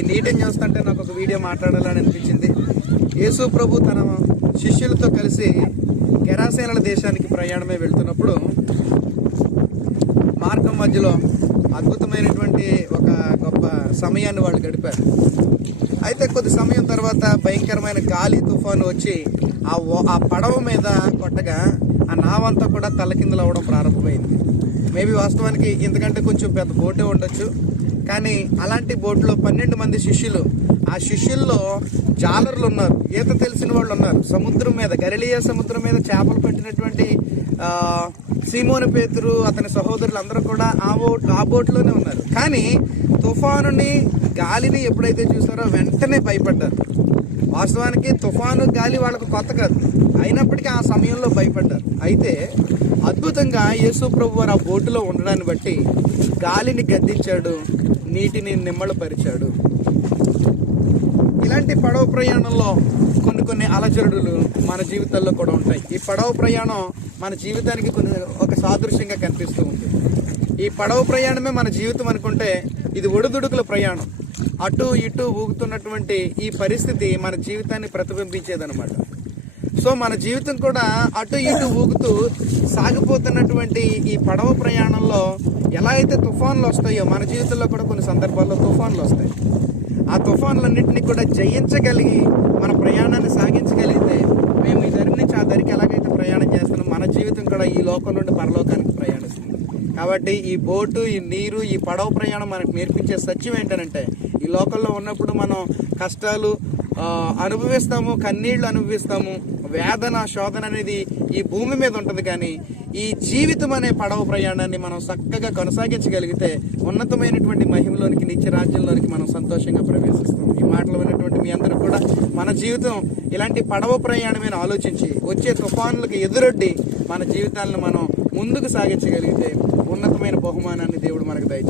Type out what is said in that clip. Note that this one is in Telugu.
ఈ నీటిని చూస్తుంటే నాకు ఒక వీడియో మాట్లాడాలని అనిపించింది. యేసు ప్రభు తన శిష్యులతో కలిసి కెరాసేనల దేశానికి ప్రయాణమే వెళ్తున్నప్పుడు మార్గం మధ్యలో అద్భుతమైనటువంటి ఒక గొప్ప సమయాన్ని వాళ్ళు గడిపారు. అయితే కొద్ది సమయం తర్వాత భయంకరమైన గాలి తుఫాను వచ్చి ఆ ఆ పడవ మీద కొట్టగా ఆ నావంతా కూడా తలకిందులు అవ్వడం ప్రారంభమైంది. మేబీ వాస్తవానికి ఇంతకంటే కొంచెం పెద్ద బోటే ఉండొచ్చు. కానీ అలాంటి బోట్లో పన్నెండు మంది శిష్యులు ఆ శిష్యుల్లో జాలర్లు ఉన్నారు ఈత తెలిసిన వాళ్ళు ఉన్నారు. సముద్రం మీద గరిలియా సముద్రం మీద చేపలు పట్టినటువంటి సీమోని పేతురు అతని సహోదరులు అందరూ కూడా ఆ బోట్ ఆ బోట్లోనే ఉన్నారు. కానీ తుఫానుని గాలిని ఎప్పుడైతే చూసారో వెంటనే భయపడ్డారు. వాస్తవానికి తుఫాను గాలి వాళ్ళకు కొత్త కాదు. అయినప్పటికీ ఆ సమయంలో భయపడ్డారు. అయితే అద్భుతంగా యేసు ప్రభు వారు ఆ బోటులో ఉండడాన్ని బట్టి గాలిని గద్దించాడు నీటిని నిమ్మళపరిచాడు. ఇలాంటి పడవ ప్రయాణంలో కొన్ని కొన్ని అలజడులు మన జీవితాల్లో కూడా ఉంటాయి. ఈ పడవ ప్రయాణం మన జీవితానికి కొన్ని ఒక సాదృశ్యంగా కనిపిస్తూ ఉంది. ఈ పడవ ప్రయాణమే మన జీవితం అనుకుంటే ఇది ఒడిదుడుకుల ప్రయాణం. అటు ఇటు ఊగుతున్నటువంటి ఈ పరిస్థితి మన జీవితాన్ని ప్రతిబింబించేదనమాట సో మన జీవితం కూడా అటు ఇటు ఊగుతూ సాగిపోతున్నటువంటి ఈ పడవ ప్రయాణంలో ఎలా అయితే తుఫాన్లు వస్తాయో మన జీవితంలో కూడా కొన్ని సందర్భాల్లో తుఫాన్లు వస్తాయి. ఆ తుఫాన్లన్నింటినీ కూడా జయించగలిగి మన ప్రయాణాన్ని సాగించగలిగితే మేము ఈ దరి నుంచి ఆ దరికి ఎలాగైతే ప్రయాణం చేస్తున్నాం మన జీవితం కూడా ఈ లోకం నుండి పరలోకానికి ప్రయాణిస్తుంది. కాబట్టి ఈ బోటు ఈ నీరు ఈ పడవ ప్రయాణం మనకు నేర్పించే సత్యం ఏంటంటే ఈ లోకంలో ఉన్నప్పుడు మనం కష్టాలు అనుభవిస్తాము కన్నీళ్ళు అనుభవిస్తాము వేదన శోధన అనేది ఈ భూమి మీద ఉంటుంది కానీ ఈ జీవితం అనే పడవ ప్రయాణాన్ని మనం చక్కగా కొనసాగించగలిగితే ఉన్నతమైనటువంటి మహిమలోనికి నిత్య రాజ్యంలోనికి మనం సంతోషంగా ప్రవేశిస్తాం. ఈ మాటలు విన్నటువంటి మీ అందరూ కూడా మన జీవితం ఇలాంటి పడవ ప్రయాణమైన ఆలోచించి వచ్చే తుఫానులకు ఎదురొడ్డి మన జీవితాలను మనం ముందుకు సాగించగలిగితే ఉన్నతమైన బహుమానాన్ని దేవుడు మనకు దయచేస్తాడు.